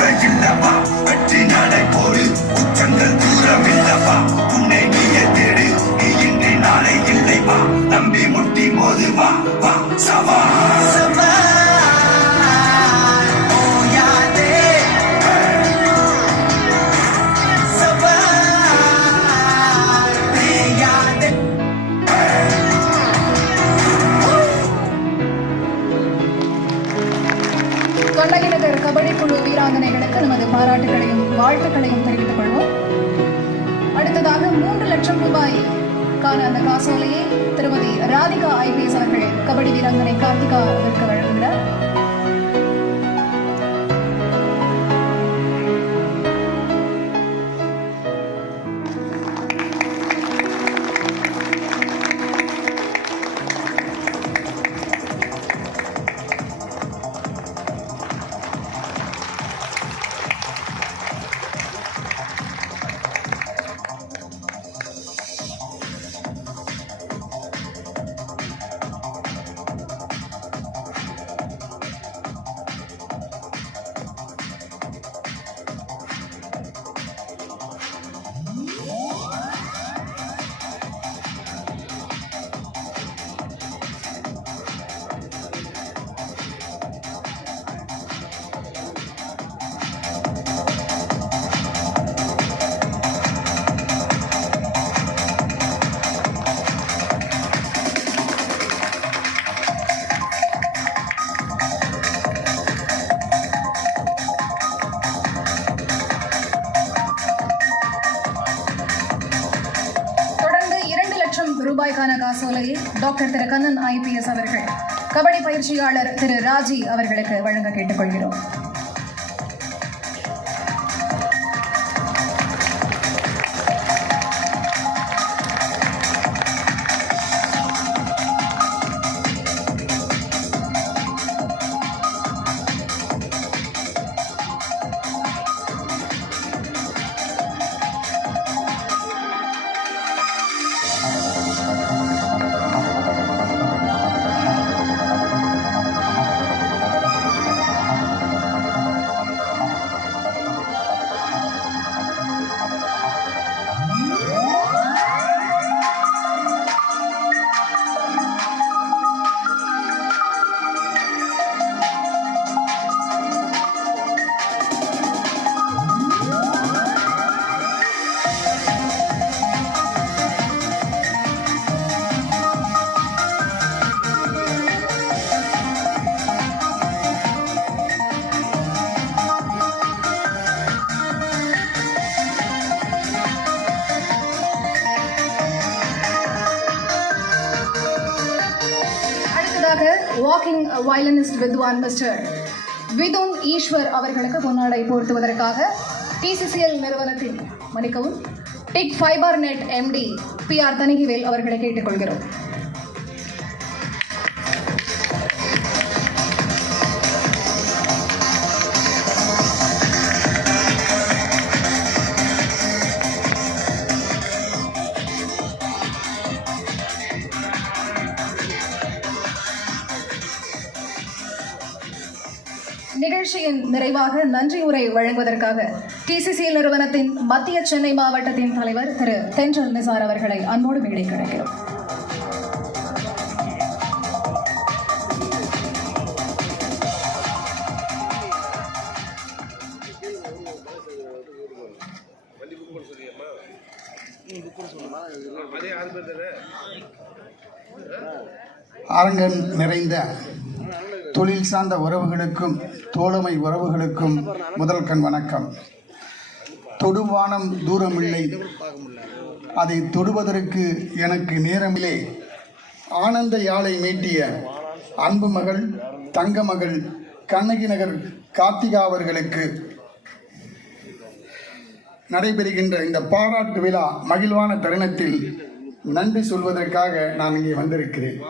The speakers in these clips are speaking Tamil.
தேவையில்லவா வெற்றி நடை போடு உச்சங்கள் தூரமில்லவா உன்னை நீயே தேடு நீ இன்றி நாளை இல்லை வா நம்பி முட்டி மோது வா வா சவா தொண்டைநகர் கபடி குழு வீராங்கனைகளுக்கு நமது பாராட்டுகளையும் வாழ்த்துக்களையும் தெரிவித்துக் கொள்வோம். அடுத்ததாக 3 லட்சம் ரூபாய்க்கான அந்த காசோலையை திருமதி ராதிகா IPS அவர்கள் கபடி வீராங்கனை கார்த்திகா அவருக்கு வழங்குகிறார். ரூபாய்க்கான காசோலையை டாக்டர் திரு கண்ணன் IPS அவர்கள் கபடி பயிற்சியாளர் திரு ராஜி அவர்களுக்கு வழங்க கேட்டுக்கொள்கிறோம். வாக்கிங் வயலினிஸ்ட் வித்வான் மிஸ்டர் விதுன் ஈஸ்வர் அவர்களுக்கு பொன்னாடை போர்த்துவதற்காக TCCL நிறுவனத்தின் டிக் fibre net MD PR Thanigaivel அவர்களை கேட்டுக்கொள்கிறோம். நிகழ்ச்சியின் நிறைவாக நன்றி உரை வழங்குவதற்காக TCCL நிறுவனத்தின் மத்திய சென்னை மாவட்டத்தின் தலைவர் திரு தென்றல் நிசார் அவர்களை அன்போடு மேடை கிடைக்கிறோம். அரங்கம் நிறைந்த தொழில் சார்ந்த உறவுகளுக்கும் தோழமை உறவுகளுக்கும் முதல் கண் வணக்கம். தொடுவானம் தூரமில்லை, அதை தொடுவதற்கு எனக்கு நேரமில்லை. ஆனந்த யாழை மீட்டிய அன்பு மகள் தங்க மகள் கண்ணகி நகர் கார்த்திகா அவர்களுக்கு நடைபெறுகின்ற இந்த பாராட்டு விழா மகிழ்வான தருணத்தில் நன்றி சொல்வதற்காக நான் இங்கே வந்திருக்கிறேன்.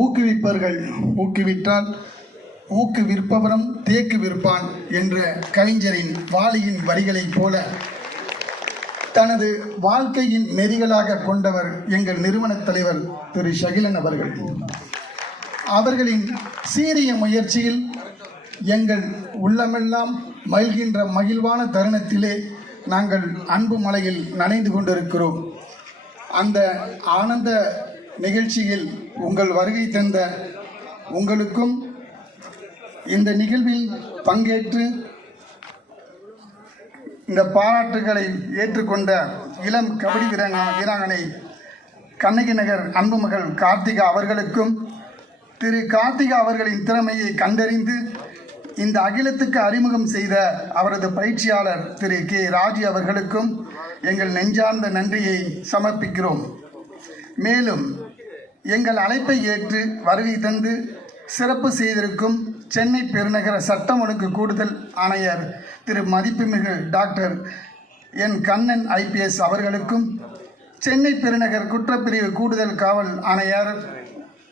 ஊக்குவிப்பவர்கள் ஊக்குவிட்டால் ஊக்குவிற்பவரும் தேக்கு விற்பான் என்ற கவிஞரின் வாலியின் வரிகளைப் போல தனது வாழ்க்கையின் நெறிகளாக கொண்டவர் எங்கள் நிறுவன தலைவர் திரு ஷகிலன் அவர்கள். அவர்களின் சீரிய முயற்சியில் எங்கள் உள்ளமெல்லாம் மகிழ்கின்ற மகிழ்வான தருணத்திலே நாங்கள் அன்பு மலையில் நனைந்து கொண்டிருக்கிறோம். அந்த ஆனந்த நிகழ்ச்சியில் உங்கள் வருகை தந்த உங்களுக்கும் இந்த நிகழ்வில் பங்கேற்று இந்த பாராட்டுகளை ஏற்றுக்கொண்ட இளம் கபடி வீராங்கனை கண்ணகி நகர் அன்புமகள் கார்த்திகா அவர்களுக்கும், திரு கார்த்திகா அவர்களின் திறமையை கண்டறிந்து இந்த அகிலத்துக்கு அறிமுகம் செய்த அவரது பயிற்சியாளர் திரு கே ராஜி அவர்களுக்கும் எங்கள் நெஞ்சார்ந்த நன்றியை சமர்ப்பிக்கிறோம். மேலும் எங்கள் அழைப்பை ஏற்று வருகை தந்து சிறப்பு செய்திருக்கும் சென்னை பெருநகர சட்டம் ஒழுங்கு கூடுதல் ஆணையர் திரு மதிப்புமிகு டாக்டர் என் கண்ணன் IPS அவர்களுக்கும், சென்னை பெருநகர் குற்றப்பிரிவு கூடுதல் காவல் ஆணையர்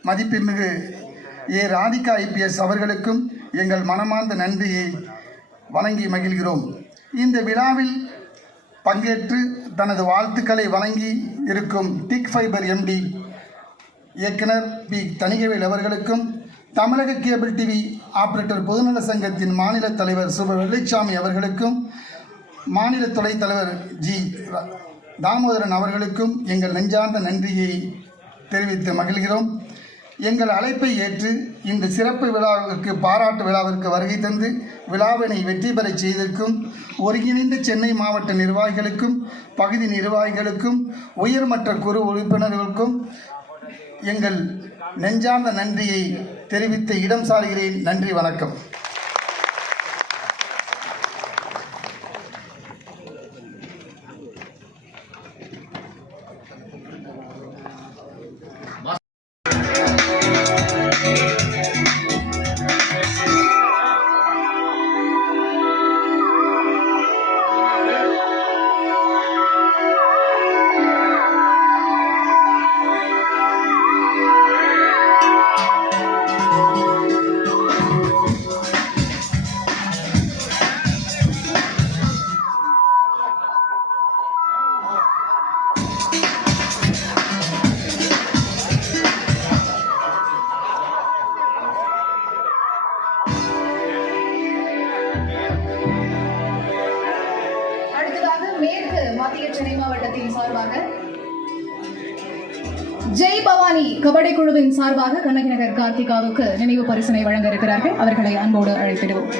மதிப்புமிகு ஏ ராதிகா IPS அவர்களுக்கும் எங்கள் மனமார்ந்த நன்றியை வழங்கி மகிழ்கிறோம். இந்த விழாவில் பங்கேற்று தனது வாழ்த்துக்களை வழங்கி இருக்கும் டிக் ஃபைபர் MD இயக்குனர் பி தணிகவேல் அவர்களுக்கும், தமிழக கேபிள் டிவி ஆபரேட்டர் பொதுநல சங்கத்தின் மாநில தலைவர் சுப வெள்ளைச்சாமி அவர்களுக்கும், மாநில துணைத் தலைவர் ஜி தாமோதரன் அவர்களுக்கும் எங்கள் நெஞ்சார்ந்த நன்றியை தெரிவித்து மகிழ்கிறோம். எங்கள் அழைப்பை ஏற்று இந்த சிறப்பு விழாவிற்கு பாராட்டு விழாவிற்கு வருகை தந்து விழாவினை வெற்றி பெறச் செய்திருக்கும் ஒருங்கிணைந்த சென்னை மாவட்ட நிர்வாகிகளுக்கும், பகுதி நிர்வாகிகளுக்கும், உயர்மட்ட குழு உறுப்பினர்களுக்கும் எங்கள் நெஞ்சார்ந்த நன்றியை தெரிவித்து இடம் சாருகிறேன். நன்றி, வணக்கம். மேற்கு மத்திய சென்னை மாவட்டத்தின் சார்பாக ஜெய் பவானி கபடி குழுவின் சார்பாக கண்ணகி நகர் கார்த்திகாவுக்கு நினைவு பரிசினை வழங்க இருக்கிறார்கள். அவர்களை அன்போடு அழைத்திடுவோம்.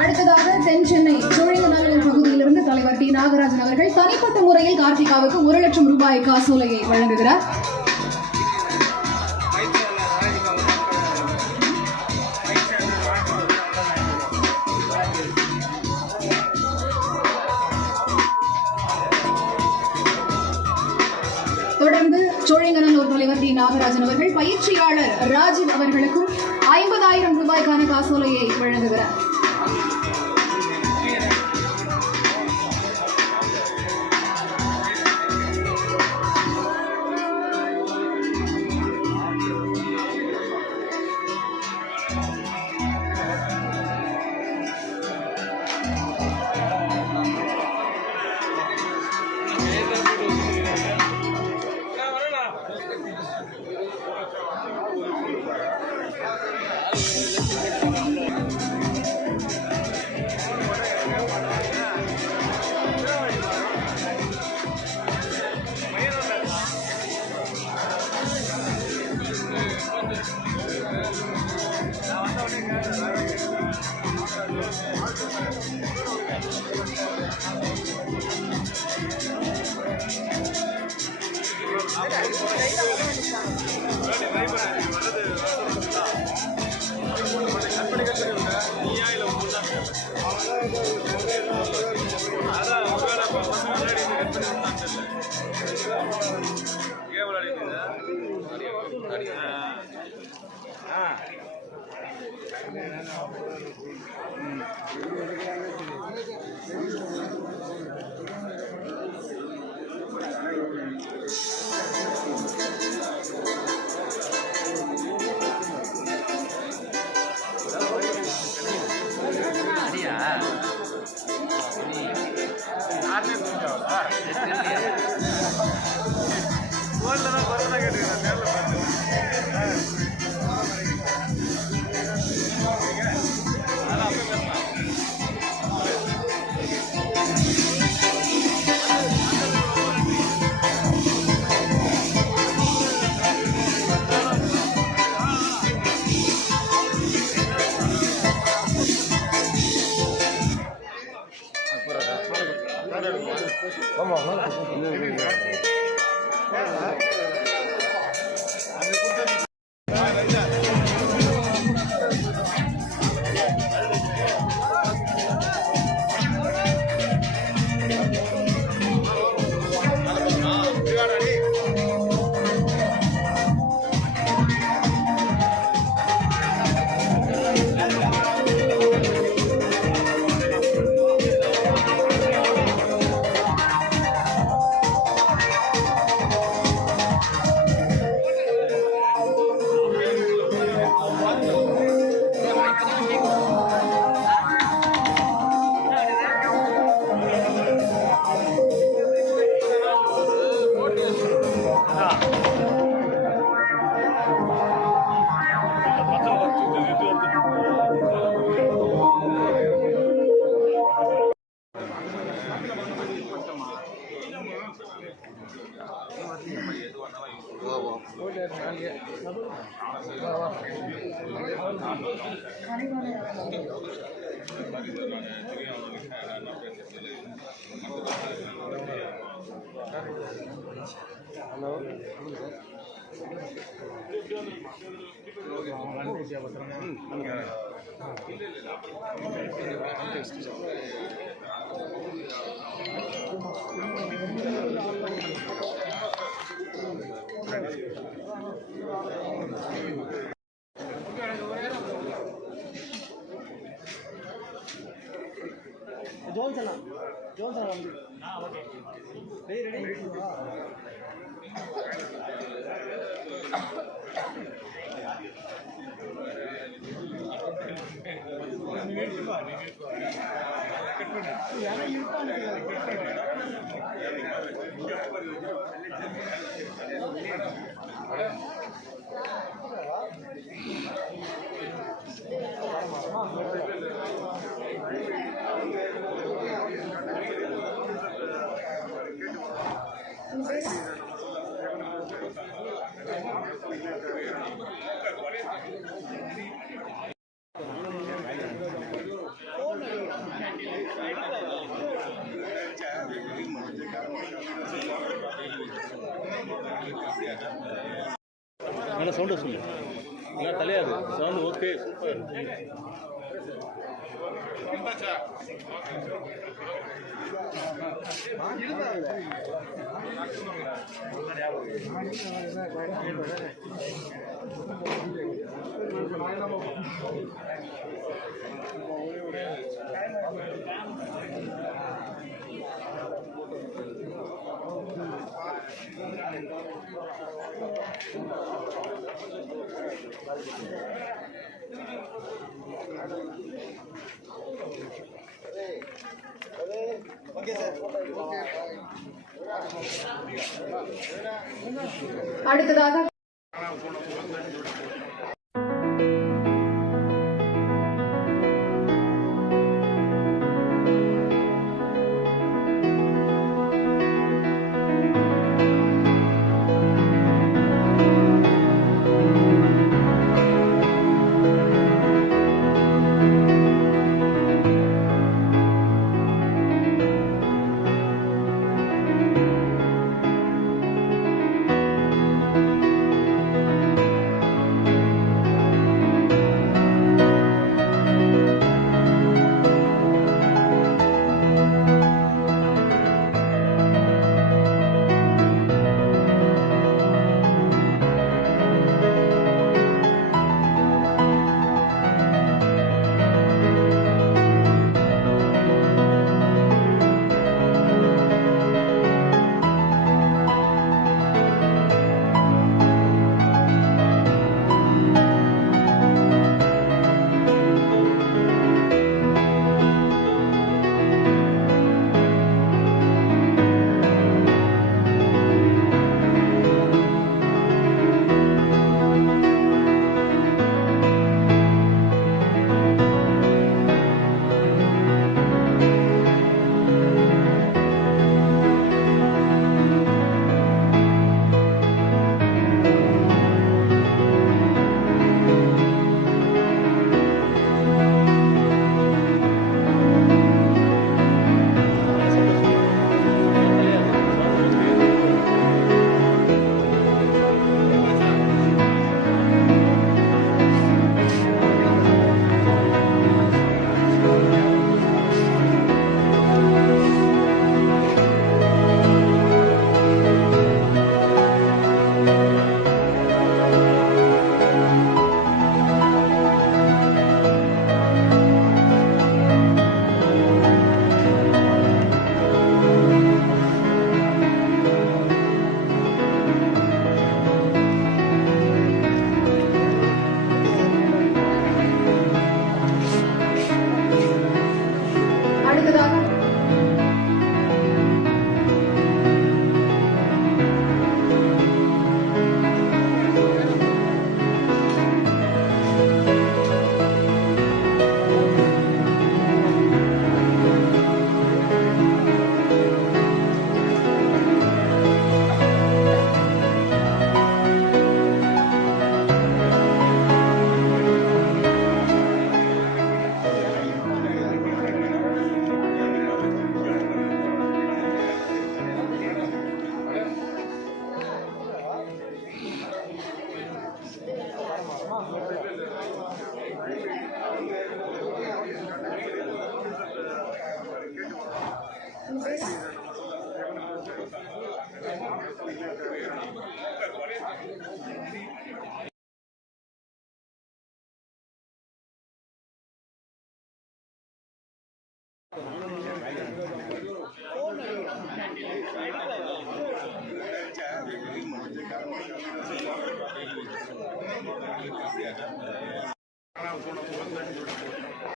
அடுத்ததாக தென் சென்னை சோழிங்கநல்லூர் பகுதியிலிருந்து தலைவர் டி நாகராஜன் அவர்கள் தனிப்பட்ட முறையில் கார்த்திகாவுக்கு 1 லட்சம் ரூபாய் காசோலையை வழங்குகிறார். தொடர்ந்து சோழிங்கநல்லூர் தலைவர் டி நாகராஜன் அவர்கள் பயிற்சியாளர் ராஜீவ் அவர்களுக்கும் 50,000 ரூபாய்க்கான காசோலையை வழங்குகிறார். நல்லா சவுண்டை சொல்லு, நல்லா தலையாது சவுண்டு. Okay, super. அடுத்ததாக